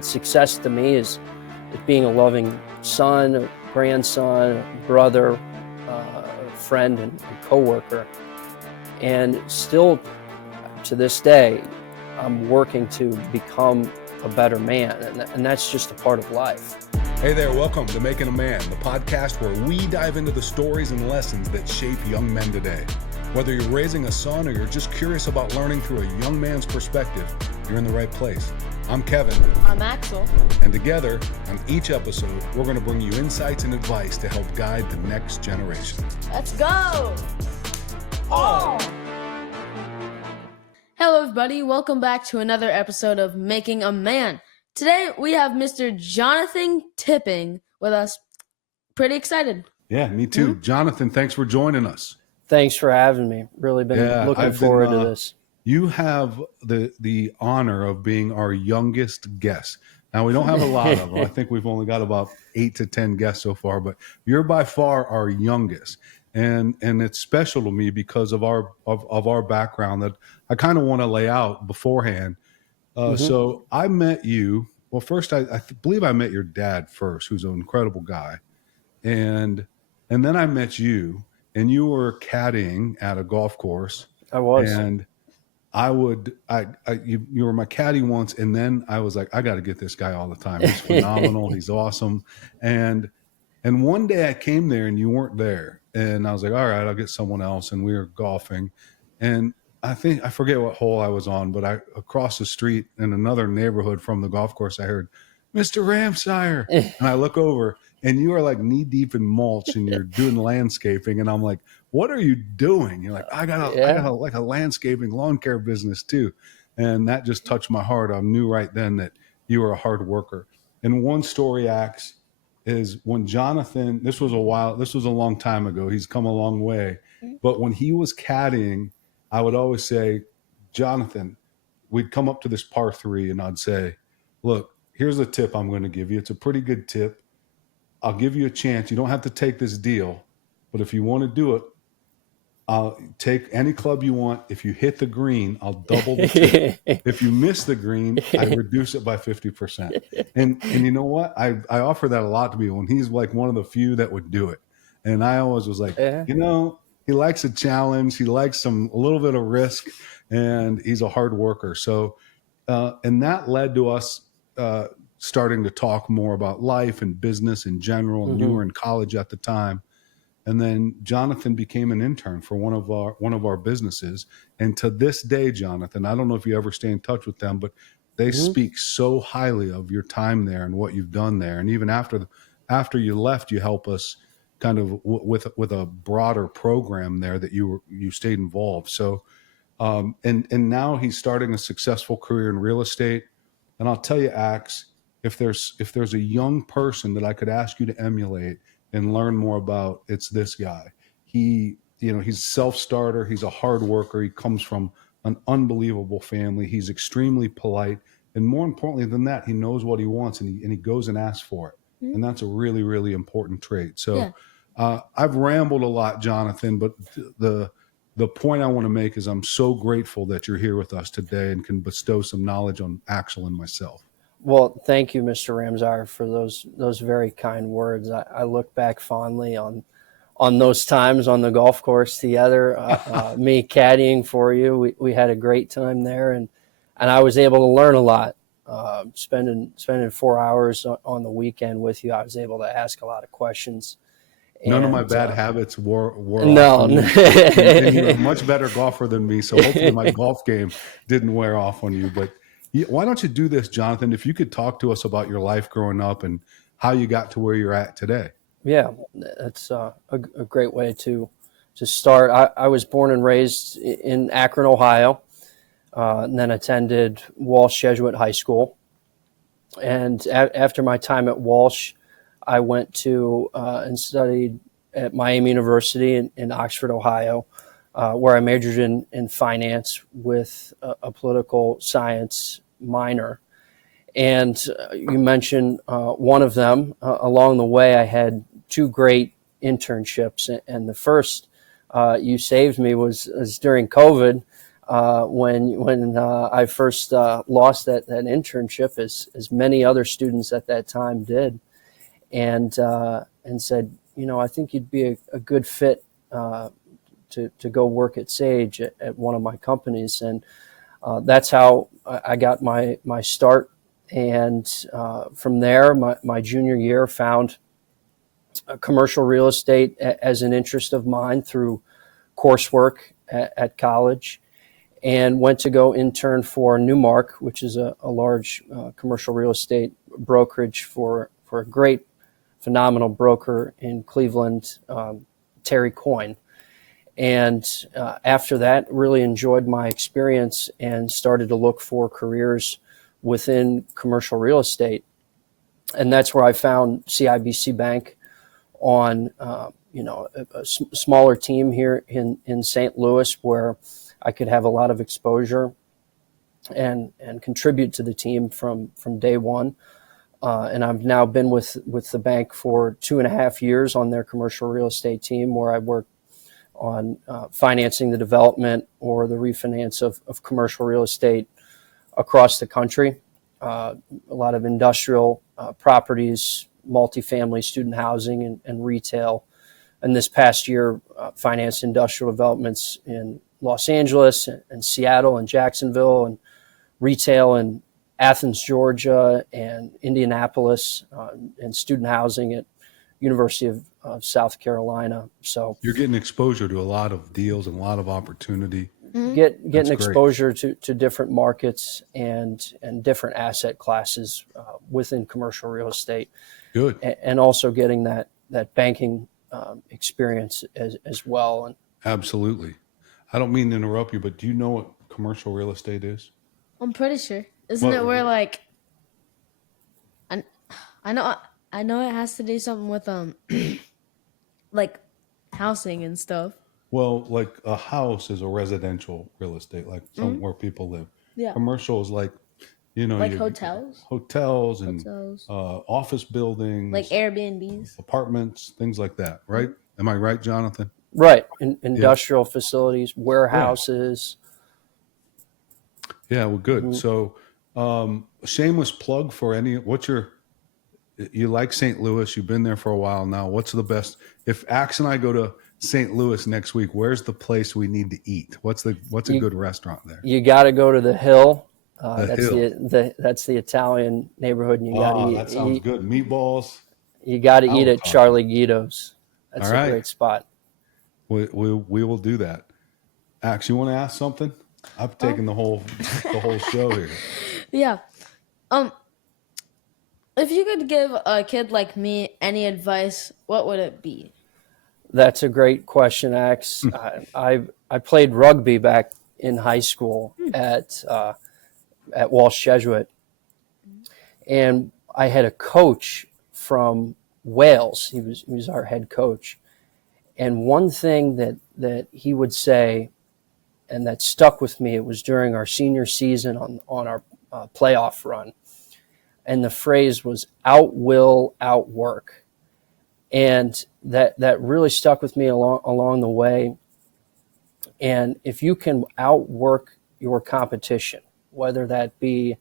success to me is being a loving son, a grandson, a brother, a friend, and coworker. And still, to this day, I'm working to become a better man, and that's just a part of life. Hey there, welcome to Making a Man, the podcast where we dive into the stories and lessons that shape young men today. Whether you're raising a son or you're just curious about learning through a young man's perspective, you're in the right place. I'm Kevin. I'm Axel. And together, on each episode, we're going to bring you insights and advice to help guide the next generation. Let's go! Oh! Hello, everybody. Welcome back to another episode of Making a Man. Today, we have Mr. Jonathan Tipping with us. Pretty excited. Yeah, me too. Mm-hmm. Jonathan, thanks for joining us. Thanks for having me. Really been looking forward to this. You have the honor of being our youngest guest. Now, we don't have a lot of them. I think we've only got about 8 to 10 guests so far, but you're by far our youngest. And it's special to me because of our background that I kind of want to lay out beforehand. So I met you. Well, first, I believe I met your dad first, who's an incredible guy. And then I met you. And you were caddying at a golf course. I was. And you were my caddy once, and then I was like, I got to get this guy all the time. He's phenomenal. He's awesome. And one day I came there and you weren't there. And I was like, all right, I'll get someone else. And we were golfing. And I forget what hole I was on, but across the street in another neighborhood from the golf course, I heard, Mr. Ramsire. And I look over, and you are like knee deep in mulch and you're doing landscaping. And I'm like, what are you doing? You're like, I got like a landscaping lawn care business too. And that just touched my heart. I knew right then that you were a hard worker. And one story, Axe, is when Jonathan, this was a long time ago. He's come a long way. But when he was caddying, I would always say, Jonathan, we'd come up to this par 3 and I'd say, look, here's a tip I'm going to give you. It's a pretty good tip. I'll give you a chance. You don't have to take this deal, but if you want to do it, I'll take any club you want. If you hit the green, I'll double the tip. If you miss the green, I reduce it by 50%. And you know what? I offer that a lot to people, and he's like one of the few that would do it. And I always was like, he likes a challenge. He likes a little bit of risk, and he's a hard worker. So, and that led to us starting to talk more about life and business in general. And you were in college at the time. And then Jonathan became an intern for one of our businesses. And to this day, Jonathan, I don't know if you ever stay in touch with them, but they speak so highly of your time there and what you've done there. And even after you left, you help us kind of with a broader program there that you stayed involved. So, and now he's starting a successful career in real estate. And I'll tell you, Axe, if there's a young person that I could ask you to emulate and learn more about, it's this guy. He's a self-starter. He's a hard worker. He comes from an unbelievable family. He's extremely polite. And more importantly than that, he knows what he wants and he goes and asks for it. And that's a really, really important trait. So I've rambled a lot, Jonathan, but the point I want to make is I'm so grateful that you're here with us today and can bestow some knowledge on Axel and myself. Well, thank you, Mr. Ramsire, for those very kind words. I look back fondly on those times on the golf course together, me caddying for you. We had a great time there, and I was able to learn a lot. Spending 4 hours on the weekend with you, I was able to ask a lot of questions. None of my bad habits wore no. off on you. And you're a much better golfer than me, so hopefully my golf game didn't wear off on you. But why don't you do this, Jonathan? If you could talk to us about your life growing up and how you got to where you're at today. Yeah, that's a great way to start. I was born and raised in Akron, Ohio, and then attended Walsh Jesuit High School. And after my time at Walsh, I went to and studied at Miami University in Oxford, Ohio, where I majored in finance with a political science minor. And you mentioned one of them. Along the way, I had 2 great internships. And the first you saved me was during COVID. when I first lost that internship, as many other students at that time did, and said, I think you'd be a good fit to go work at Sage at one of my companies, and that's how I got my start. And from there, my junior year, found commercial real estate as an interest of mine through coursework at college, and went to go intern for Newmark, which is a large commercial real estate brokerage for a great, phenomenal broker in Cleveland, Terry Coyne. And after that, really enjoyed my experience and started to look for careers within commercial real estate. And that's where I found CIBC Bank on a smaller team here in St. Louis, where I could have a lot of exposure and contribute to the team from day one. And I've now been with the bank for 2.5 years on their commercial real estate team, where I work on financing the development or the refinance of commercial real estate across the country. A lot of industrial properties, multifamily, student housing, and retail. And this past year, financed industrial developments in Los Angeles and Seattle and Jacksonville, and retail in Athens, Georgia, and Indianapolis, and student housing at University of South Carolina. So You're getting exposure to a lot of deals and a lot of opportunity. getting exposure to different markets and different asset classes within commercial real estate. Good. And also getting that banking experience as well. And Absolutely. I don't mean to interrupt you, but do you know what commercial real estate is? I'm pretty sure. Isn't it where like I know it has to do something with like housing and stuff. Well, like a house is a residential real estate, like somewhere people live. Yeah. Commercial is like, Like hotels? hotels and Hotels. office buildings, Like Airbnbs. apartments, things like that, right? Am I right, Jonathan? right, industrial facilities, warehouses. Yeah, well, good. So, shameless plug for you like St. Louis, you've been there for a while now. What's the best, if Axe and I go to St. Louis next week, where's the place we need to eat? What's a good restaurant there? You got to go to the Hill. The Hill. That's the Italian neighborhood, and you got to eat. That sounds good. Meatballs. You got to eat at Avocado. Charlie Guido's. That's All right. a great spot. We will do that. Axe, you want to ask something? I've taken the whole show here. Yeah. If you could give a kid like me any advice, what would it be? That's a great question, Axe. I played rugby back in high school at Walsh Jesuit, and I had a coach from Wales. He was our head coach, and one thing that he would say, and that stuck with me, it was during our senior season on our playoff run, and the phrase was "Outwill, Outwork." And that really stuck with me along the way. And if you can outwork your competition, whether that be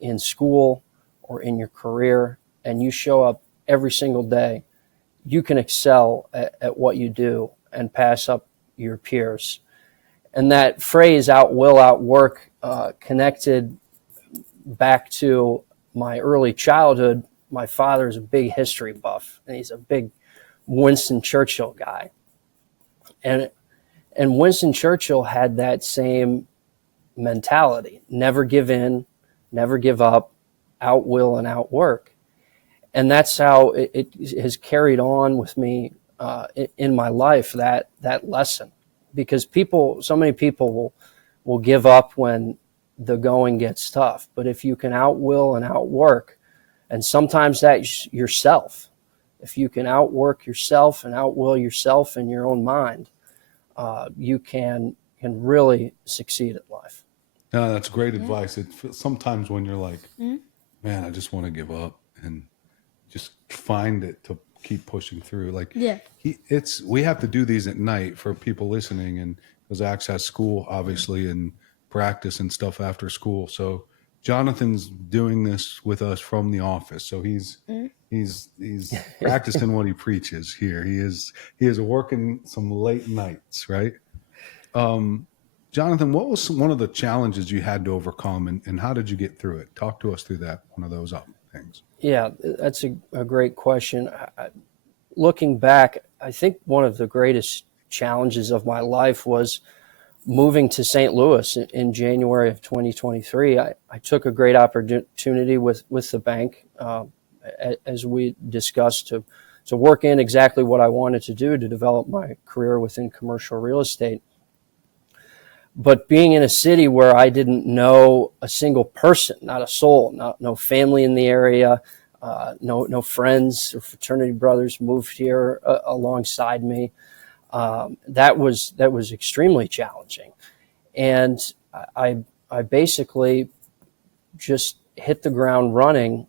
in school or in your career, and you show up every single day, you can excel at what you do and pass up your peers. And that phrase, outwill, outwork, connected back to my early childhood. My father is a big history buff, and he's a big Winston Churchill guy. And Winston Churchill had that same mentality: never give in, never give up, outwill and outwork. And that's how it has carried on with me in my life, that lesson. Because so many people will give up when the going gets tough. But if you can outwill and outwork, and sometimes that's yourself. If you can outwork yourself and outwill yourself in your own mind, you can really succeed at life. No, that's great advice. Sometimes when you're like, man, I just want to give up, and just find it to keep pushing through. Like, we have to do these at night for people listening, and because Axe has school, obviously, and practice and stuff after school. So Jonathan's doing this with us from the office. So he's practicing what he preaches here. He is working some late nights, right? Jonathan, what was one of the challenges you had to overcome, and how did you get through it? Talk to us through that, one of those things. Yeah, that's a great question. Looking back, I think one of the greatest challenges of my life was moving to St. Louis in January of 2023. I took a great opportunity with the bank, as we discussed, to work in exactly what I wanted to do to develop my career within commercial real estate. But being in a city where I didn't know a single person, not a soul, no family in the area, no friends or fraternity brothers moved here alongside me. That was extremely challenging, and I basically just hit the ground running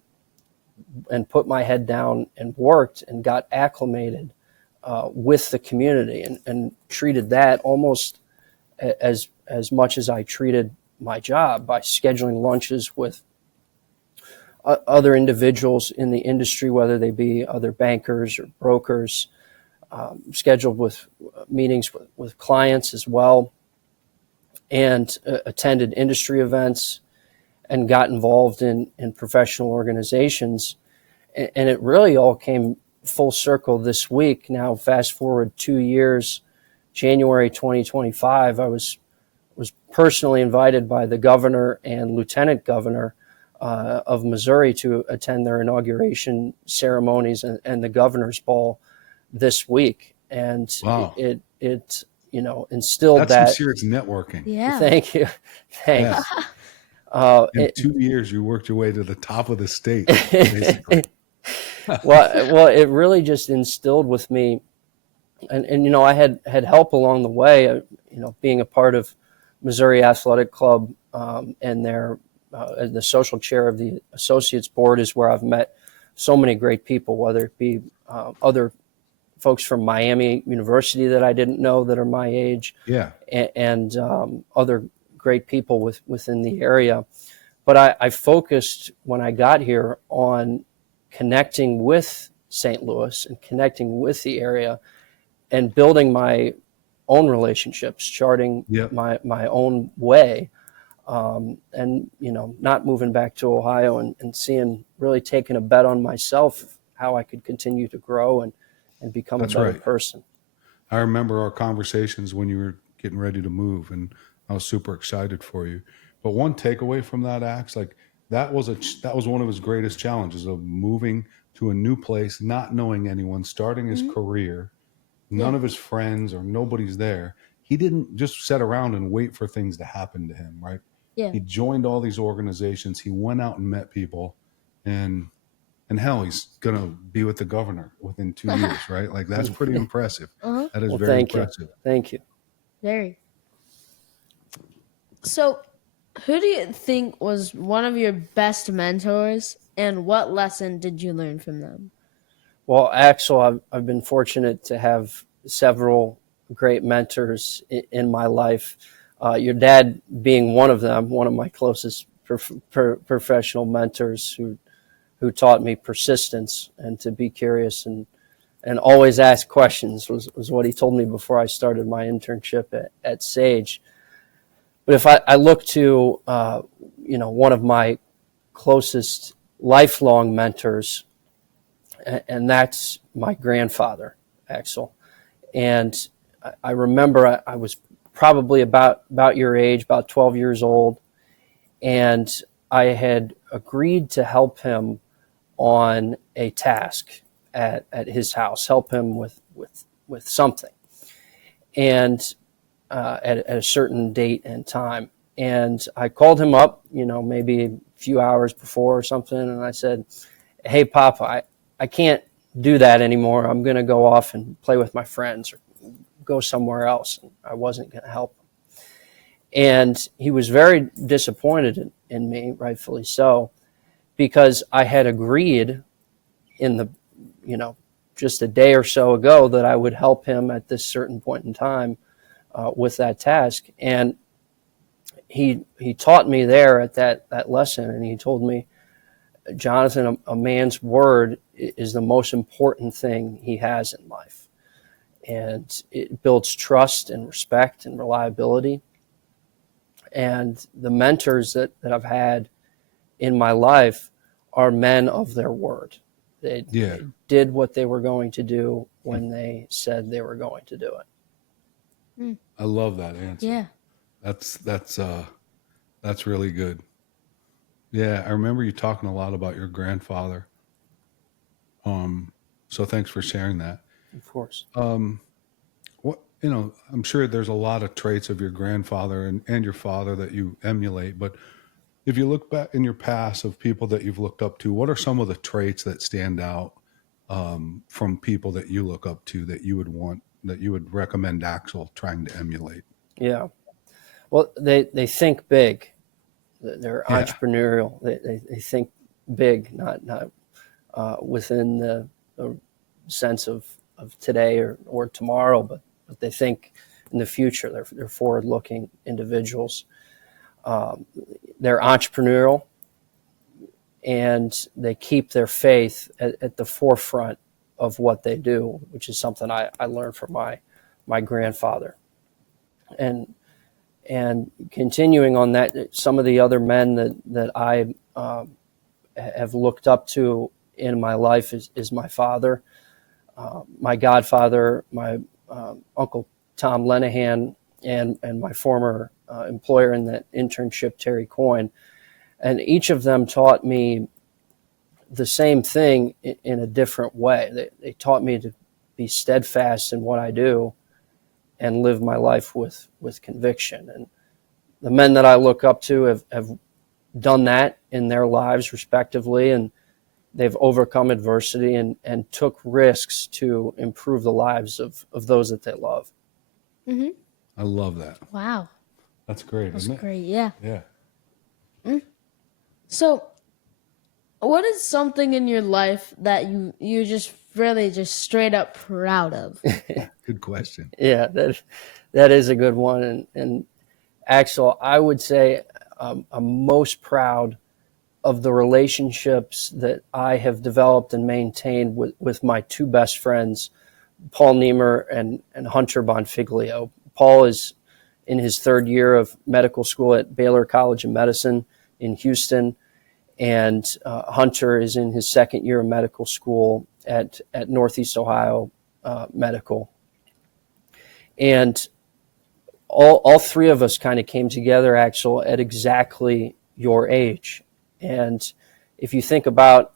and put my head down and worked and got acclimated with the community, and treated that almost as much as I treated my job, by scheduling lunches with other individuals in the industry, whether they be other bankers or brokers, scheduled with meetings with clients as well, and attended industry events and got involved in professional organizations. And it really all came full circle this week. Now, fast forward 2 years, January 2025, I was personally invited by the governor and lieutenant governor of Missouri to attend their inauguration ceremonies and the governor's ball this week. And wow. it instilled That's that. some serious networking. Yeah. Thank you. Thanks. Yeah. In 2 years, you worked your way to the top of the state, basically. well, it really just instilled with me, and I had help along the way. Being a part of Missouri Athletic Club, and the social chair of the associates board is where I've met so many great people, whether it be other folks from Miami University that I didn't know that are my age, yeah, and other great people within the area. But I focused when I got here on connecting with St. Louis and connecting with the area and building my own relationships, charting my own way, and not moving back to Ohio and seeing, really taking a bet on myself, how I could continue to grow and become a better person. I remember our conversations when you were getting ready to move, and I was super excited for you. But one takeaway from that, Axe, like that was one of his greatest challenges, of moving to a new place, not knowing anyone, starting his career, none of his friends or nobody's there. He didn't just sit around and wait for things to happen to him, right? Yeah. He joined all these organizations. He went out and met people, and hell, he's going to be with the governor within 2 years, right? Like, that's pretty impressive. That is very impressive. Thank you. Very. So, who do you think was one of your best mentors, and what lesson did you learn from them? Well, Axel, I've been fortunate to have several great mentors in my life. Your dad being one of them, one of my closest professional mentors, who taught me persistence and to be curious and always ask questions, was what he told me before I started my internship at Sage. But if I look to one of my closest lifelong mentors, and that's my grandfather, Axel. And I remember I was probably about your age, about 12 years old, and I had agreed to help him on a task at his house, help him with something, and at a certain date and time. And I called him up, maybe a few hours before or something, and I said, "Hey, Papa, I can't do that anymore. I'm going to go off and play with my friends or go somewhere else." And I wasn't going to help him. And he was very disappointed in me, rightfully so, because I had agreed in just a day or so ago that I would help him at this certain point in time with that task. And he taught me there at that lesson, and he told me, Jonathan, a man's word is the most important thing he has in life. And it builds trust and respect and reliability. And the mentors that I've had in my life are men of their word. They did what they were going to do when they said they were going to do it. I love that answer. Yeah. That's really good. Yeah, I remember you talking a lot about your grandfather. So thanks for sharing that. Of course. What, I'm sure there's a lot of traits of your grandfather and your father that you emulate, but if you look back in your past of people that you've looked up to, what are some of the traits that stand out from people that you look up to that you would recommend Axel trying to emulate? Yeah. Well, they think big. They're entrepreneurial. They think big, not within the sense of today or tomorrow, but they think in the future. They're forward-looking individuals. They're entrepreneurial, and they keep their faith at the forefront of what they do, which is something I learned from my grandfather. And continuing on that, some of the other men that I have looked up to in my life is my father, my godfather, my Uncle Tom Lenahan, and my former employer in that internship, Terry Coyne. And each of them taught me the same thing in a different way. They taught me to be steadfast in what I do and live my life with conviction. And the men that I look up to have done that in their lives respectively, and they've overcome adversity and took risks to improve the lives of those that they love. Mm-hmm. I love that. Wow. That's great, That's isn't it? great, yeah. Yeah. So, what is something in your life that you're just really just straight up proud of? Good question. Yeah, that is a good one. And Axel, I would say I'm most proud of the relationships that I have developed and maintained with my two best friends, Paul Niemer and Hunter Bonfiglio. Paul is in his third year of medical school at Baylor College of Medicine in Houston, and Hunter is in his second year of medical school at Northeast Ohio Medical. And all three of us kind of came together, Axel, at exactly your age. And if you think about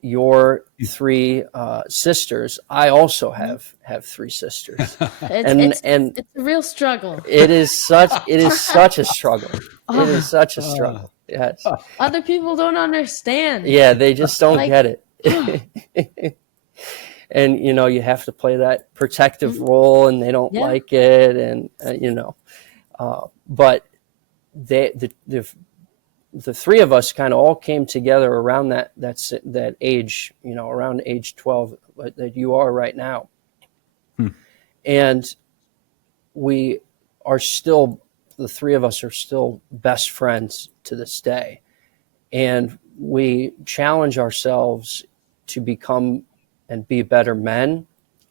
your three sisters, I also have three sisters. It's a real struggle. It is such a struggle. It is such a struggle. Yes. Other people don't understand. Yeah, they just don't get it. And you have to play that protective role, and they don't like it, and but the three of us kind of all came together around that age, around age 12 that you are right now. And we are still, the three of us are still best friends to this day. And we challenge ourselves to become and be better men.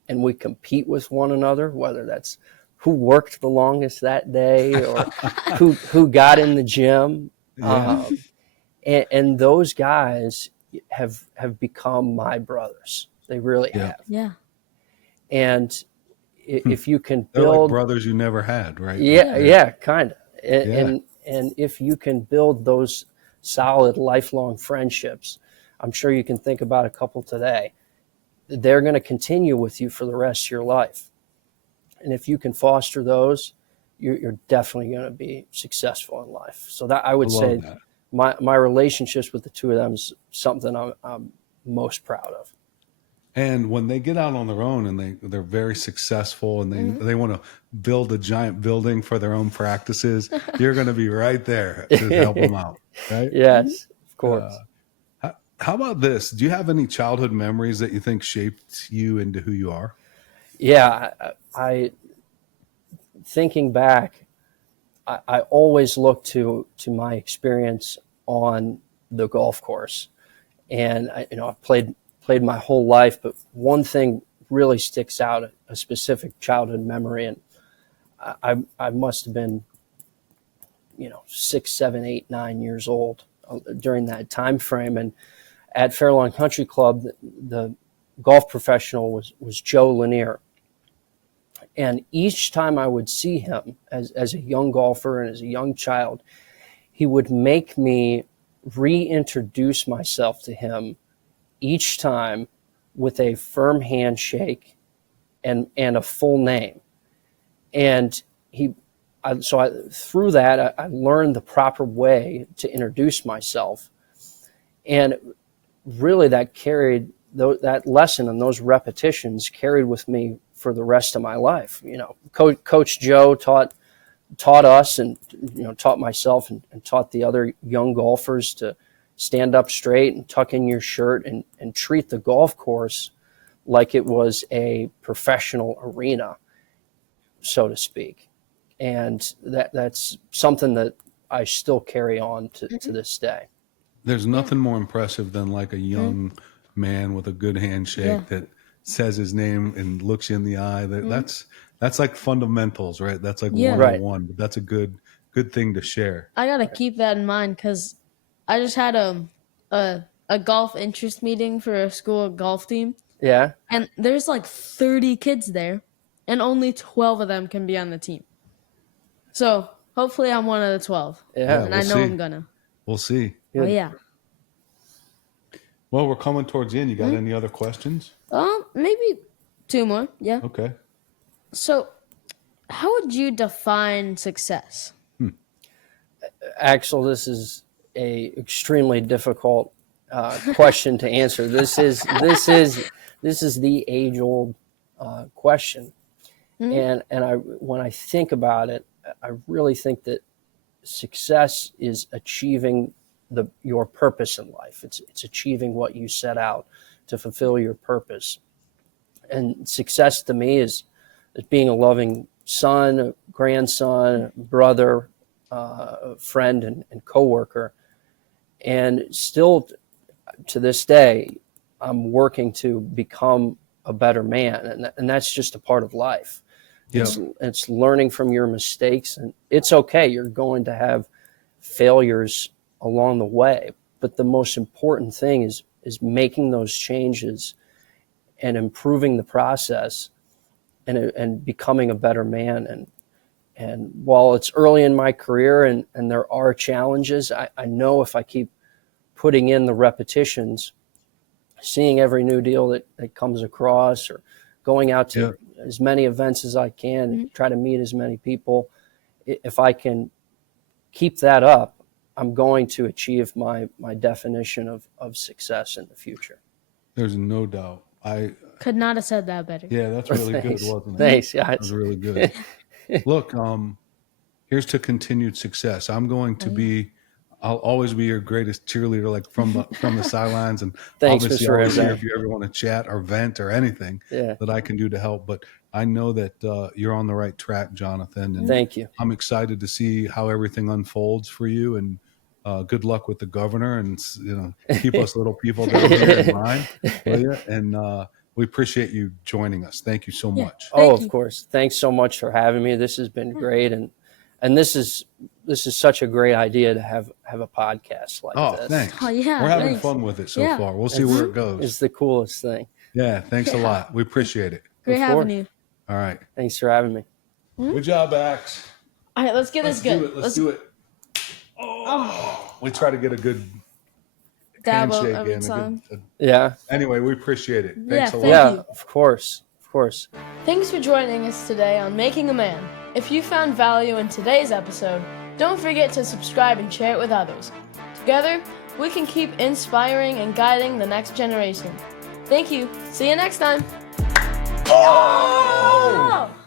And we compete with one another, whether that's who worked the longest that day or who got in the gym. Yeah. And those guys have become my brothers. They really have. Yeah. And if you can They're build like brothers you never had, right? yeah, kind of. And if you can build those solid lifelong friendships, I'm sure you can think about a couple today. They're going to continue with you for the rest of your life. And if you can foster those, you're definitely going to be successful in life. So that I would say that. my relationships with the two of them is something I'm most proud of. And when they get out on their own and they're very successful and they want to build a giant building for their own practices, you're going to be right there to help them out, right? Yes, of course. How about this? Do you have any childhood memories that you think shaped you into who you are? Yeah, I thinking back, I always look to my experience on the golf course, and I've played my whole life, but one thing really sticks out, a specific childhood memory, and I must have been 6, 7, 8, 9 years old during that time frame, and at Fairlawn Country Club, the golf professional was Joe Lanier. And each time I would see him as a young golfer and as a young child, he would make me reintroduce myself to him each time with a firm handshake and a full name. And through that, I learned the proper way to introduce myself. And really that lesson and those repetitions carried with me for the rest of my life. Coach Joe taught us and taught myself and taught the other young golfers to stand up straight and tuck in your shirt and treat the golf course like it was a professional arena, so to speak. And that's something that I still carry on to this day. There's nothing more impressive than like a young man with a good handshake that says his name and looks you in the eye. That's like fundamentals, right? That's like 101. But that's a good thing to share. I gotta keep that in mind because I just had a golf interest meeting for a school golf team. Yeah. And there's like 30 kids there, and only 12 of them can be on the team. So hopefully I'm one of the 12. Yeah. And I know I'm gonna. We'll see. Oh yeah. Well, we're coming towards the end. You got any other questions? Maybe 2 more. Yeah. Okay. So, how would you define success? Axel, this is a extremely difficult question to answer. This is the age-old question, and when I think about it, I really think that success is achieving your purpose in life. It's achieving what you set out to fulfill your purpose. And success to me is being a loving son, grandson, brother, friend, and coworker. And still to this day, I'm working to become a better man. And that's just a part of life. Yeah. It's learning from your mistakes, and it's okay. You're going to have failures along the way, but the most important thing is making those changes and improving the process and becoming a better man. And while it's early in my career and there are challenges, I know if I keep putting in the repetitions, seeing every new deal that comes across, or going out to as many events as I can, try to meet as many people, if I can keep that up, I'm going to achieve my definition of success in the future. There's no doubt. I could not have said that better. Yeah, that's really good, wasn't it? Thanks, guys. That was really good. Look, here's to continued success. I'm going to I'll always be your greatest cheerleader, like from the sidelines, and thanks, obviously Mr. always here Rizzo. if you ever want to chat or vent or anything that I can do to help. But I know that you're on the right track, Jonathan. And thank you. I'm excited to see how everything unfolds for you, and good luck with the governor, and keep us little people down here in mind, will you? And we appreciate you joining us. Thank you so much. Of course. Thanks so much for having me. This has been great, and this is such a great idea to have a podcast like this. Oh, thanks. Oh, yeah, we're having fun with it so far. We'll see where it goes. It's the coolest thing. Yeah, thanks a lot. We appreciate it. Great having you. All right. Thanks for having me. Good job, Axe. All right, let's get this good. Let's do it. Oh. We try to get a good dab handshake every in. time. Anyway, we appreciate it. Thanks a lot. Thank you. Of course. Thanks for joining us today on Making a Man. If you found value in today's episode, don't forget to subscribe and share it with others. Together, we can keep inspiring and guiding the next generation. Thank you. See you next time. Oh!